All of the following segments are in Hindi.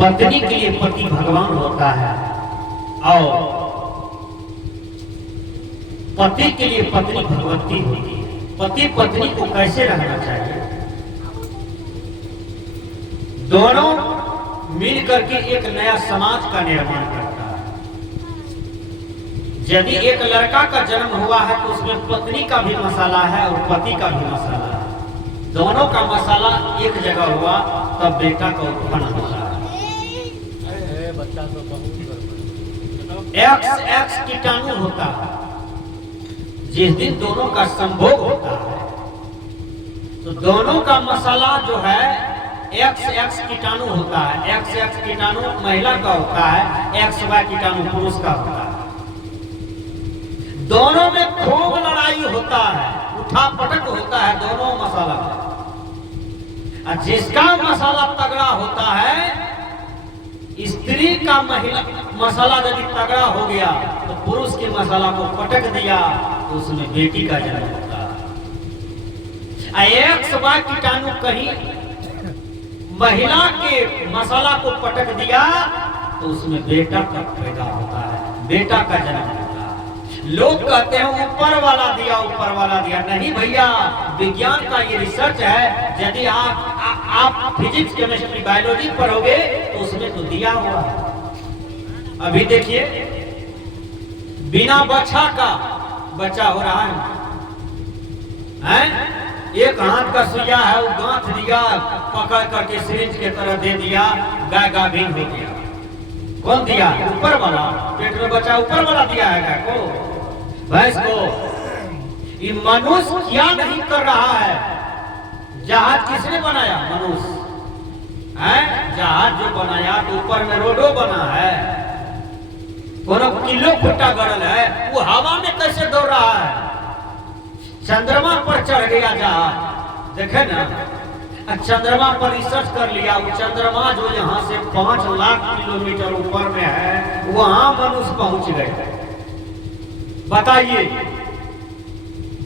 पत्नी के लिए पति भगवान होता है और पति के लिए पत्नी भगवती होती है। पति पत्नी को कैसे रहना चाहिए? दोनों मिल करके एक नया समाज का निर्माण करता है। यदि एक लड़का का जन्म हुआ है तो उसमें पत्नी का भी मसाला है और पति का भी मसाला है। दोनों का मसाला एक जगह हुआ तब बेटा का उत्पन्न होता है। एक्स कीटाणु होता है। जिस दिन दोनों का संभोग होता है तो दोनों का मसाला जो है एक्स कीटाणु होता है। एक्स कीटाणु महिला का होता है, XY कीटाणु पुरुष का होता है। दोनों में खूब लड़ाई होता है, उठा पटक होता है दोनों मसाला। और जिसका मसाला तगड़ा होता है, स्त्री का महिला मसाला यदि तगड़ा हो गया तो पुरुष के मसाला को पटक दिया तो उसमें बेटी का जन्म होता है। XY कीटाणु कहीं महिला के मसाला को पटक दिया तो उसमें बेटा का पैदा होता है, बेटा का जन्म होता है। लोग कहते हैं ऊपर वाला दिया, ऊपर वाला दिया। नहीं भैया, विज्ञान का ये रिसर्च है। यदि आप फिजिक्स, केमिस्ट्री, बायोलॉजी पढ़ोगे तो उसमें तो दिया हुआ है। अभी देखिए, बिना बच्चा का बच्चा हो रहा है? एक हाथ का सुइया है, वो गांठ दिया, पकड़ करके सिरिंज के तरह दे दिया, गाय गाभिन हो गया। कौन दिया? ऊपर वाला। पेट में बच्चा ऊपर वाला दिया है गाय को, भैंस को। ये मनुष्य क्या नहीं कर रहा है? जहाज किसने बनाया? मनुष्य है। जहाज जो बनाया तो ऊपर में रोडो बना है, कोनो किलो फुट्टा गड़ल है, वो हवा में कैसे दौड़ रहा है? चंद्रमा पर चढ़ गया जहाज, देखे ना। चंद्रमा पर रिसर्च कर लिया, वो चंद्रमा जो यहाँ से 5 लाख किलोमीटर ऊपर में है, वहां मनुष्य पहुंच गए। बताइए,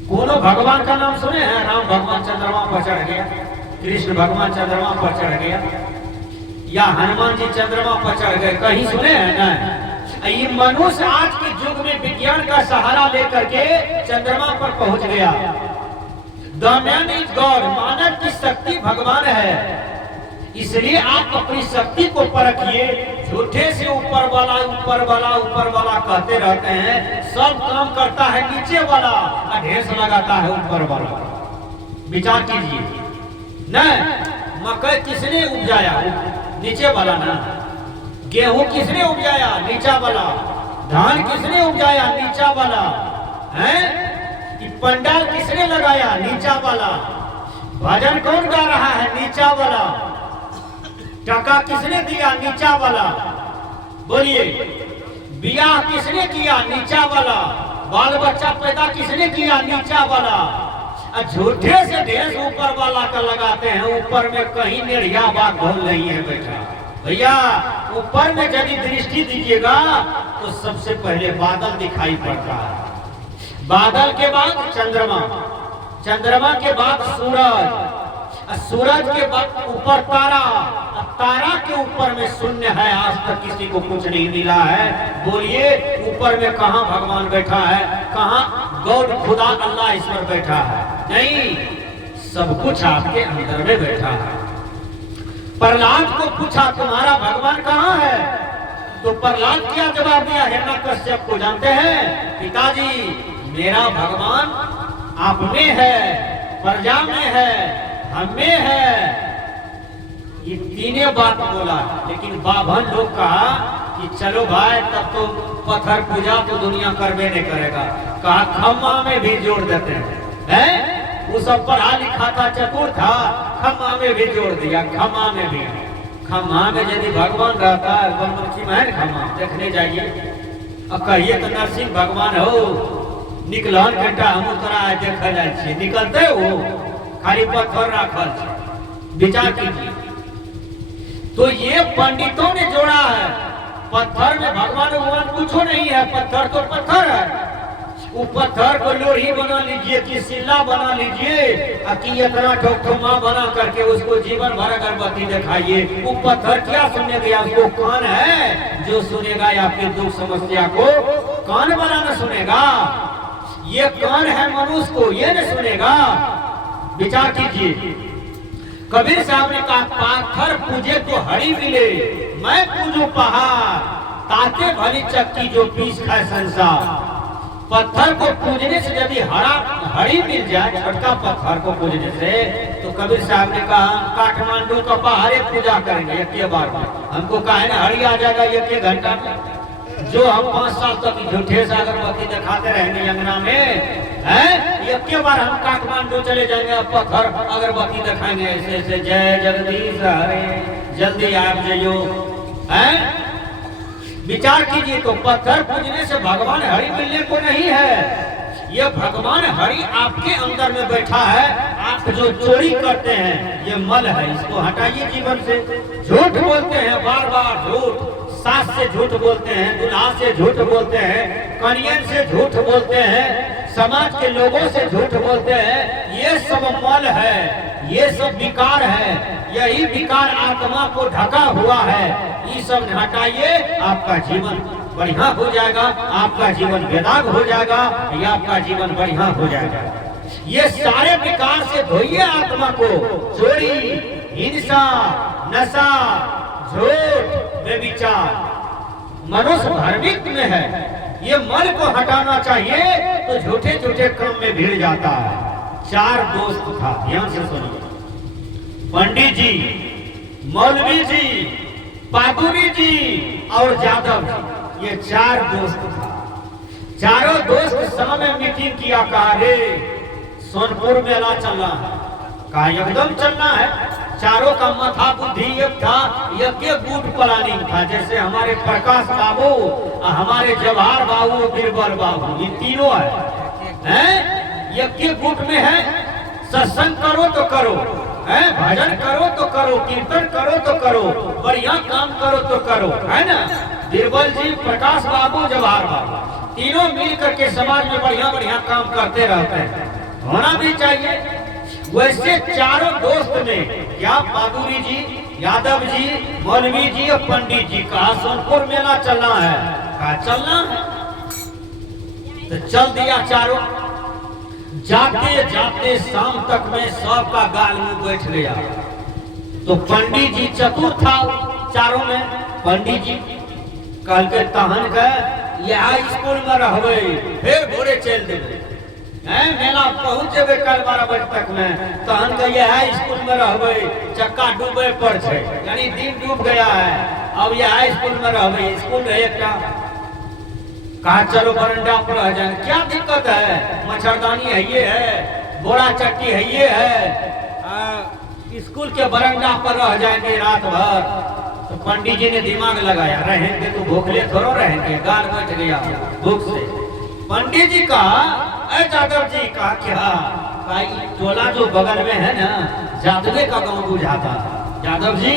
कोनो भगवान का नाम सुने हैं? राम भगवान चंद्रमा पर चढ़ गया, कृष्ण भगवान चंद्रमा पर चढ़ गया, या हनुमान जी चंद्रमा पर चढ़ गए, कहीं सुने हैं? नहीं। ये मनुष्य आज के युग में विज्ञान का सहारा लेकर के चंद्रमा पर पहुंच गया। The man is God, मानव की शक्ति भगवान है। इसलिए आप अपनी शक्ति को परखिए। झूठे से ऊपर वाला ऊपर वाला ऊपर वाला कहते रहते हैं, सब काम करता है नीचे वाला, ढेस लगाता है ऊपर वाला। विचार कीजिए। नहीं, मकई किसने उपजाया? नीचे वाला ना। गेहूं किसने उपजाया? नीचा वाला। धान किसने उपजाया? नीचा वाला है। पंडाल किसने लगाया? नीचा वाला। भजन कौन गा रहा है? नीचा वाला। टका किसने दिया? नीचा वाला। बोलिए, बियाह किसने किया? नीचा वाला। बाल बच्चा पैदा किसने किया? नीचा वाला। झूठे से ढेर ऊपर वाला का लगाते हैं। ऊपर में कहीं नेड़िया बात भूल नहीं है बेटा। भैया, ऊपर में यदि दृष्टि दीजिएगा तो सबसे पहले बादल दिखाई पड़ता है। बादल के बाद चंद्रमा, चंद्रमा के बाद सूरज, सूरज के बाद ऊपर तारा, तारा के ऊपर में शून्य है। आज तक किसी को कुछ नहीं मिला है। बोलिए, ऊपर में कहां भगवान बैठा है? कहां गॉड, खुदा, अल्लाह, ईश्वर बैठा है? नहीं, सब कुछ आपके अंदर में बैठा है। प्रहलाद को पूछा, तुम्हारा भगवान कहाँ है? तो प्रहलाद क्या जवाब दिया? हिरण्यकश्यप को जानते हैं? पिताजी, मेरा भगवान आप में है, प्रजा में है, हम में है। ये तीनों बात बोला। लेकिन बाभन लोग कहा कि चलो भाई, तब तो पत्थर पूजा तो दुनिया करवे नहीं करेगा। कहा खम्मा में भी जोड़ देते हैं। वो सब पढ़ा लिखा था, चतुर था, खम्मा में भी जोड़ दिया। खम्मा में भी, खम्मा में यदि भगवान रहता है, बनमुखी में है खम्मा, देखने जाइए। अब कहिए तो नरसिंह भगवान हो, निकलन घंटा हम तोरा देख जाए, निकलते हो, खाली पत्थर रखल। विचार कीजिए। तो ये पंडितों ने जोड़ा है। पत्थर में भगवान भगवान कुछ नहीं है, पत्थर तो पत्थर है। वो पत्थर को लोही बना लीजिए कि सिल्ला बना लीजिए कि इतना ठोकठोमा बना करके उसको जीवन भर अगरबत्ती दिखाइए, वो पत्थर क्या सुनेगा? उसको कान है जो सुनेगा आपके दुख समस्या को, कान वाला न सुनेगा। ये कान है मनुष्य को, ये न सुनेगा। विचार कीजिए, कबीर साहब ने कहा पाथर पूजे तो हरी मिले, मैं पूजू पहाड़, ताके भली चक्की जो पीस खाए संसार। पत्थर को पूजने से यदि हरी मिल जाए, छोटका पत्थर को पूजने से, तो कबीर साहब ने कहा काठमांडू का पहाड़े पूजा करेंगे एक बार में। हमको कहा है ना हरी आ जाएगा एक घंटा में। जो हम 5 साल तक झूठे से अगरबत्ती दिखाते रहेंगे अंगना में, है एक बार हम काठमांडू चले जाएंगे, पत्थर अगरबत्ती दिखाएंगे ऐसे ऐसे, जय जगदीश हरे, जल्दी आप जइयो। है विचार कीजिए, तो पत्थर पूजने से भगवान हरि मिलने को नहीं है। ये भगवान हरि आपके अंदर में बैठा है। आप जो चोरी करते हैं ये मल है, इसको हटाइए जीवन से। झूठ बोलते हैं बार बार, झूठ, सास से झूठ बोलते हैं, दुल्हा से झूठ बोलते हैं, कनियन से झूठ बोलते हैं, समाज के लोगों से झूठ बोलते हैं। ये सब मल है, ये सब विकार है। यही विकार आत्मा को ढका हुआ है। ये सब हटाइए, आपका जीवन बढ़िया हो जाएगा, आपका जीवन बेदाग हो जाएगा, या आपका जीवन बढ़िया हो जाएगा। ये सारे विकार से धोइए आत्मा को। चोरी, हिंसा, नशा, झूठ, बेविचार, मनुष्य धार्मिक में है। ये मल को हटाना चाहिए, तो झूठे झूठे काम में भिड़ जाता है। 4 दोस्त था, ध्यान से सुनिए। पंडित जी, मौलवी जी, पादुरी जी और जादव जी, ये 4 दोस्त था। चारों दोस्त शाम में मीटिंग किया, कहा रे सोनपुर मेला चलना है। कहा एकदम चलना है। चारों का माथा बुद्धि एक था, एक गुट प्लानिंग था। जैसे हमारे प्रकाश बाबू, हमारे जवाहर बाबू, बीरबल बाबू, ये तीनों है। एक गुट में है, सत्संग करो तो करो, है भजन करो तो करो, कीर्तन करो तो करो, बढ़िया काम करो तो करो, है ना। बीरबल जी, प्रकाश बाबू, जवाहर बाबू, तीनों मिल करके समाज में बढ़िया बढ़िया काम करते रहते हैं, होना भी चाहिए। वैसे चारों दोस्त में क्या पादुरी जी, यादव जी, मौलवी जी और पंडित जी, कहा सोनपुर मेला चलना है। कहा चलना है, तो चल दिया चारों। जाते जाते शाम तक में सबका गाल में बैठ गया। तो पंडित जी चतुर था चारों में। पंडित जी कल के तहन के यहाँ स्कूल में रहबे, फिर भोरे चल देवे, मेला पहुंच जेबे कल 12 बजे तक में, तहन के यहाँ स्कूल में रहबे, चक्का डूबे पर छे, यानी दिन डूब गया है, अब यहाँ स्कूल में रहबे। स्कूल रहे क्या? कहा चलो बरंडा पर रह जाए, क्या दिक्कत है? मच्छरदानी है ये है, बोरा चट्टी है ये है, स्कूल के बरंडा पर रह जाएंगे रात भर। तो पंडित जी ने दिमाग लगाया, रहेंगे तो भूखले थोड़ा रहेंगे, गाल बैठ गया भूख से। पंडित जी कहा, अरे जादव जी, कहा क्या? भाई टोला जो बगल में है ना, जादवे का गांव बुझाता। जादव जी,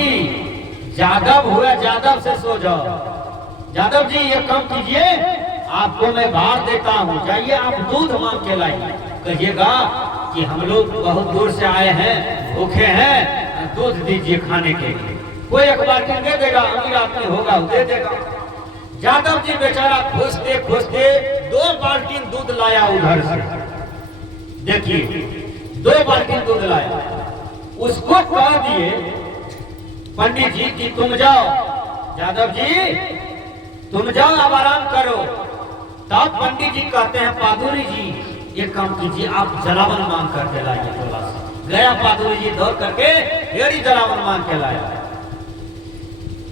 जादव हुआ, जादव से सो जाओ। जादव जी ये काम कीजिए, आपको मैं भार देता हूँ, जाइए आप दूध मांग के लाइए। कहिएगा कि हम लोग बहुत दूर से आए हैं, भूखे हैं, दूध दीजिए खाने के लिए। कोई एक बाल्टी दे देगा, अमीर आदमी होगा वो दे देगा। जादव जी बेचारा खोजते खोजते 2 बाल्टी दूध लाया उधर से। देखिए 2 बाल्टी दूध लाया। उसको कह दिए पंडित जी कि तुम जाओ, जादव जी तुम जाओ, अब आराम करो। तब पंडित जी कहते हैं, पादुरी जी ये काम कीजिए, आप जलावन मांग कर के लाइए टोला से। गया पादुरी जी दौड़ करके फिर जलावन मांग के लाया।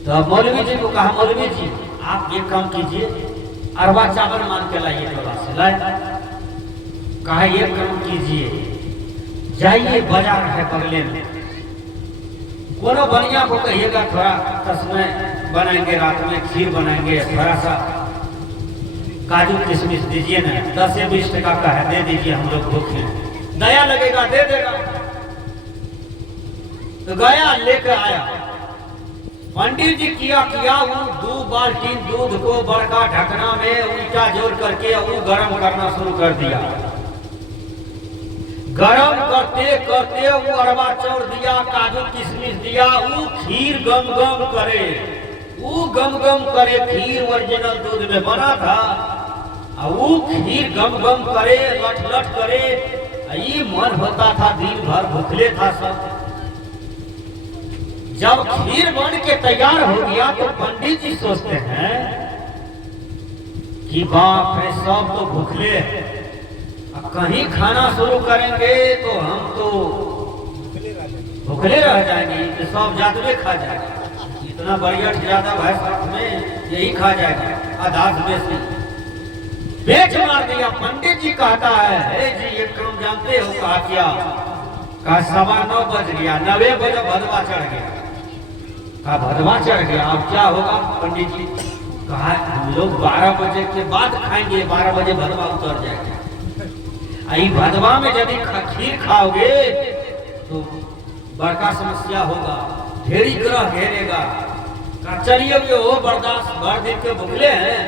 तो मौलवी जी को कहा, मौलवी जी आप ये काम कीजिए, अरवा चावल मांग के लाइए टोला से। लाए, कहा ये काम कीजिए, जाइए बाजार है बगले में, कोनो बढ़िया को कहिएगा थोड़ा तस्में बनाएंगे, रात में खीर बनाएंगे, थोड़ा सा काजू किशमिश दीजिए ना, 10 या 20 टका का है, दे दीजिए, हम लोग भूखे, दया लगेगा, दे देगा। तो गया लेकर आया, पंडित जी किया वो 2 बाल्टी दूध को बड़का ढकना में उल्टा जोड़ करके वो गर्म करना शुरू कर दिया। गरम करते करते वो अरवा चाउर दिया, काजू किशमिश दिया, वो खीर गम गम करे, वो गम गम करे। खीर ओरिजिनल दूध में बना था, वो खीर गम गम करे, लट लट करे। ये मन होता था दिन भर भूखले था सब। जब खीर बन के तैयार हो गया तो पंडित जी सोचते हैं कि बाप रे सब तो भूखले हैं, कहीं खाना शुरू करेंगे तो हम तो भूखले रह जाएंगे, तो सब जादुए खा जाएगा। इतना बढ़िया ज्यादा भाई साथ में यही खा जाएगा। आधास बेची बेच मार दिया। पंडित जी कहता है जी ये काम जानते हो कहा क्या? कहा 9:15 बज गया, 9 बजे भदवा चढ़ गया। कहा भदवा चढ़ गया, अब क्या होगा पंडित जी? कहा हम लोग 12 बजे के बाद खाएंगे, 12 बजे भदवा उतर जाएगा। आई भदवा में यदि खीर खाओगे तो बड़का समस्या होगा, ढेरी ग्रह घेरेगा। चलिए वो बर्दाश्त भर दिन के भूखले हैं,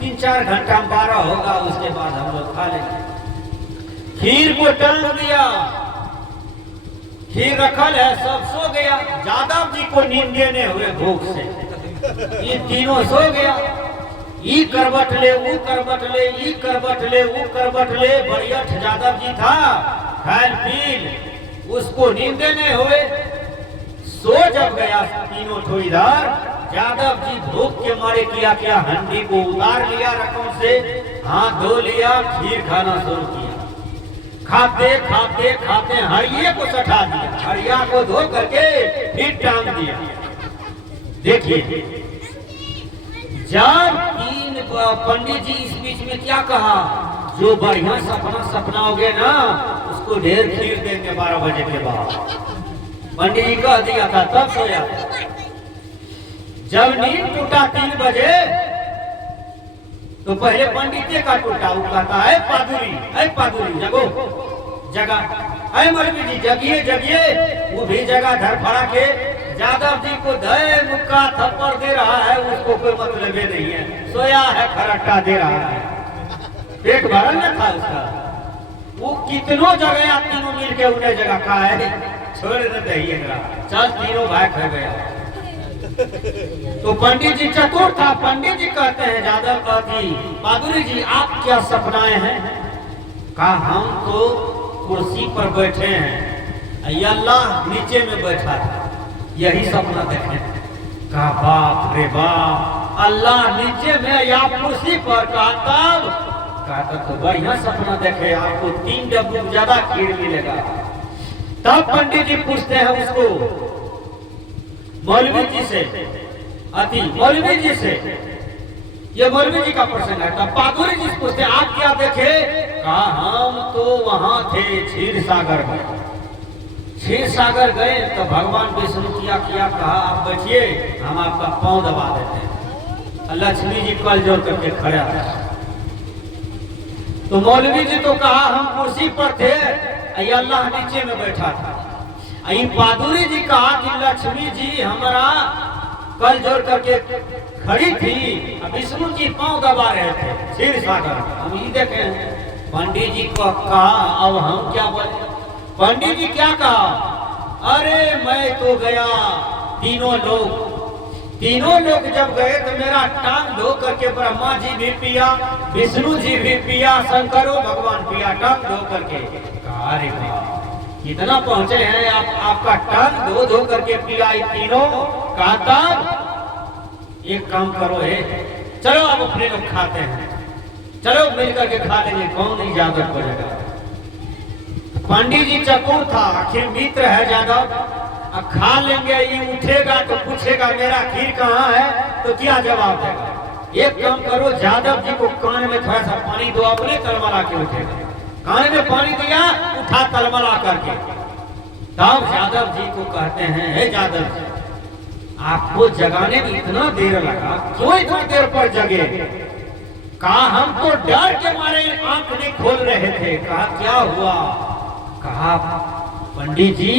3-4 घंटा में 12 होगा, उसके बाद हम लोग खा लेंगे। खीर को टांग दिया, खीर रखल है, सब सो गया। यादव जी को नींद देने हुए भूख से, ये तीनों सो गया। ई करवट ले, वो करवट ले, ई करवट ले, वो करवट ले। बढ़िया यादव जी था, खाल पील, उसको नींद देने हुए सो जब गया तीनों ठोईदार। यादव जी भूख के मारे किया क्या, हंडी को उतार लिया रकम से, हाथ धो लिया, खीर खाना शुरू किया। खाते खाते खाते हरिये को सटा दिया, हरिया को धो करके फिर टांग दिया। देखिए जब 3 पंडित जी इस बीच में क्या कहा, जो बढ़िया सपनाओगे ना उसको ढेर खीर देंगे 12 बजे के बाद। पंडित जी कह दिया था तब सोया। जब नींद टूटा 3 बजे तो पहले पंडित जी का टूटा, वो कहता है पादुरी जगो जगा, है मौलवी जी जगिए जगिए। वो भी जगह धड़फड़ा के यादव जी को दे मुक्का थप्पड़ दे रहा है, उसको कोई मतलब नहीं है, सोया है खरट्टा दे रहा है। पेट भरल न था उसका, वो कितनों जगह तीनों मिल के उन्हें जगह खा है, छोड़ देते ही चल तीनों भाई खा गया। तो पंडित जी चतुर था, पंडित जी कहते हैं यादव कहती पादुरी जी आप क्या सपनाए हैं? कहा हम तो कुर्सी पर बैठे हैं, अल्लाह नीचे में बैठा था, यही सपना देखे। कहा बाप रे बाप, अल्लाह नीचे में या कुर्सी पर? कहा तब तो बढ़िया सपना देखे, आपको 3 डब्बू ज्यादा खीर मिलेगा। तब पंडित जी पूछते हैं उसको मौलवी जी से, मौलवी जी से, ये मौलवी जी का प्रसंग है। तब पादुरी जी से पूछते आप क्या देखे? कहा हम तो वहां थे क्षीर सागर में। क्षीर सागर गए तो भगवान विष्णु किया कहा आप बैठिए, हम आपका पांव दबा देते हैं। लक्ष्मी जी कल जोड़ करके खड़ा था। तो मौलवी जी तो कहा हम कुर्सी पर थे, अल्लाह नीचे में बैठा था। पादुरी जी कहा कि लक्ष्मी जी हमारा कल जोड़ करके खड़ी थी, विष्णु जी पांव दबा रहे थे क्षीर सागर। हम ये देखे पंडित जी को कहा अब हम क्या बोले? पंडित जी क्या कहा? अरे मैं तो गया, तीनों लोग जब गए तो मेरा टांग धो करके ब्रह्मा जी भी पिया, विष्णु जी भी पिया, शंकरो भगवान पिया, टांग धो करके। अरे कितना पहुंचे हैं आप, आपका टांग धो करके पिया तीनों। कहता एक काम करो है, चलो अब अपने लोग खाते हैं, चलो मिल करके खा लेंगे, कौन इजाजत करेगा। पंडित जी चतुर था, आखिर मित्र है यादव, अब खा लेंगे। ये उठेगा तो पूछेगा मेरा खीर कहाँ है, तो क्या जवाब देगा? एक काम करो यादव जी को कान में थोड़ा सा पानी दो, अपने तलमला के उठेगा। कान में पानी दिया, उठा तलमला करके। तब यादव जी को कहते हैं हे यादव जी आपको जगाने में इतना देर लगा, क्यों इतना देर पर जगे? कहा हम तो डर के मारे आंख नहीं खोल रहे थे। कहा क्या हुआ? कहा पंडित जी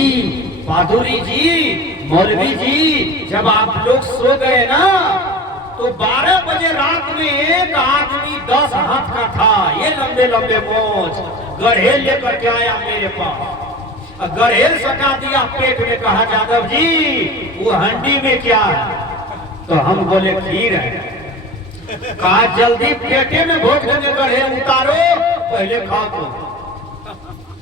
बहादुरी जी, मौलवी जी, जब आप लोग सो गए ना तो 12 बजे रात में एक आदमी 10 हाथ का था, ये लंबे लंबे मोछ, गड़ेल लेकर के आया मेरे पास। गड़ेल सटा दिया पेट में, कहा यादव जी वो हंडी में क्या है? तो हम बोले खीर है। कहा जल्दी पेटे में भोग देने गड़ेल उतारो, पहले खाओ। तो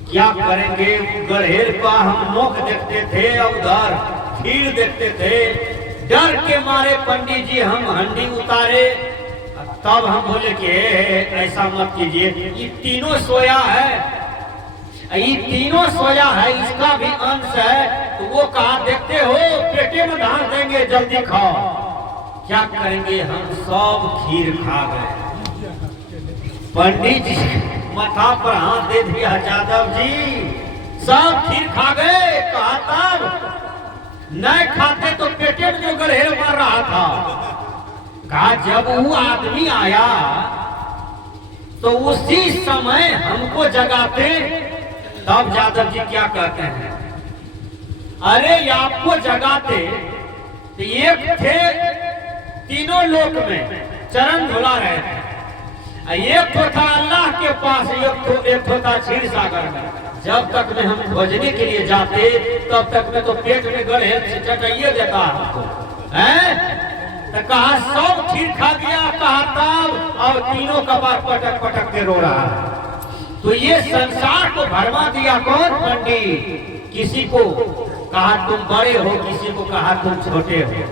क्या करेंगे, गड़ेल का हम मुख देखते थे, उधर खीर देखते थे, डर के मारे पंडित जी हम हंडी उतारे। तब हम बोले कि ऐसा मत कीजिए, ये तीनों सोया है, ये तीनों सोया है, इसका भी अंश है। तो वो कहा देखते हो पेटे में ढांक देंगे, जल्दी खाओ। क्या करेंगे, हम सब खीर खा गए। पंडित जी माथा पर हाथ दे दिया, यादव जी सब खीर खा गए। कहा तब नहीं खाते तो पेटे में जो गड़ेल मार रहा था। कहा जब वो आदमी आया तो उसी समय हमको जगाते। तब यादव जी क्या कहते हैं, अरे आपको जगाते तो एक थे तीनों लोक में चरण धुला रहे थे, एक तो था अल्लाह के पास, एक तो था क्षीर सागर में। जब तक में हम खोजने के लिए जाते तब तक में तो पेट में गड़ेल चटाइए देता हमको, हैं? तो कहा सब खीर खा गया, कहा तब और तीनों का बार पटक पटक के रो रहा है। तो ये संसार को भरमा दिया कौन? पंडित। किसी को कहा तुम बड़े हो, किसी को कहा तुम छोटे हो,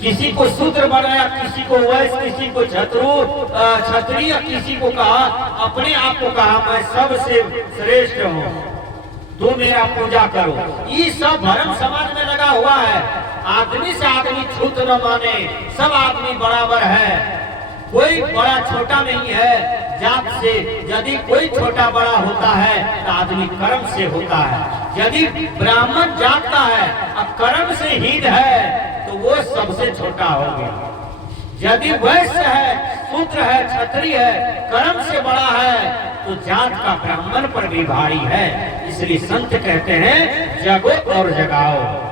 किसी को शूद्र बनाया, किसी को वैश्य, किसी को क्षत्रिय, किसी को कहा अपने आप को कहा मैं सबसे श्रेष्ठ हूँ, तुम मेरा पूजा करो। ये सब धर्म समाज में लगा हुआ है। आदमी से आदमी छूत न माने, सब आदमी बराबर है, कोई बड़ा छोटा नहीं है। जात से यदि कोई छोटा बड़ा होता है तो आदमी कर्म से होता है। यदि ब्राह्मण जात का है और कर्म से हीन है तो वो सबसे छोटा हो गया। यदि वैश्य है, शूद्र है, क्षत्रिय है, कर्म से बड़ा है तो जात का ब्राह्मण पर भी भारी है। इसलिए संत कहते हैं जगो और जगाओ।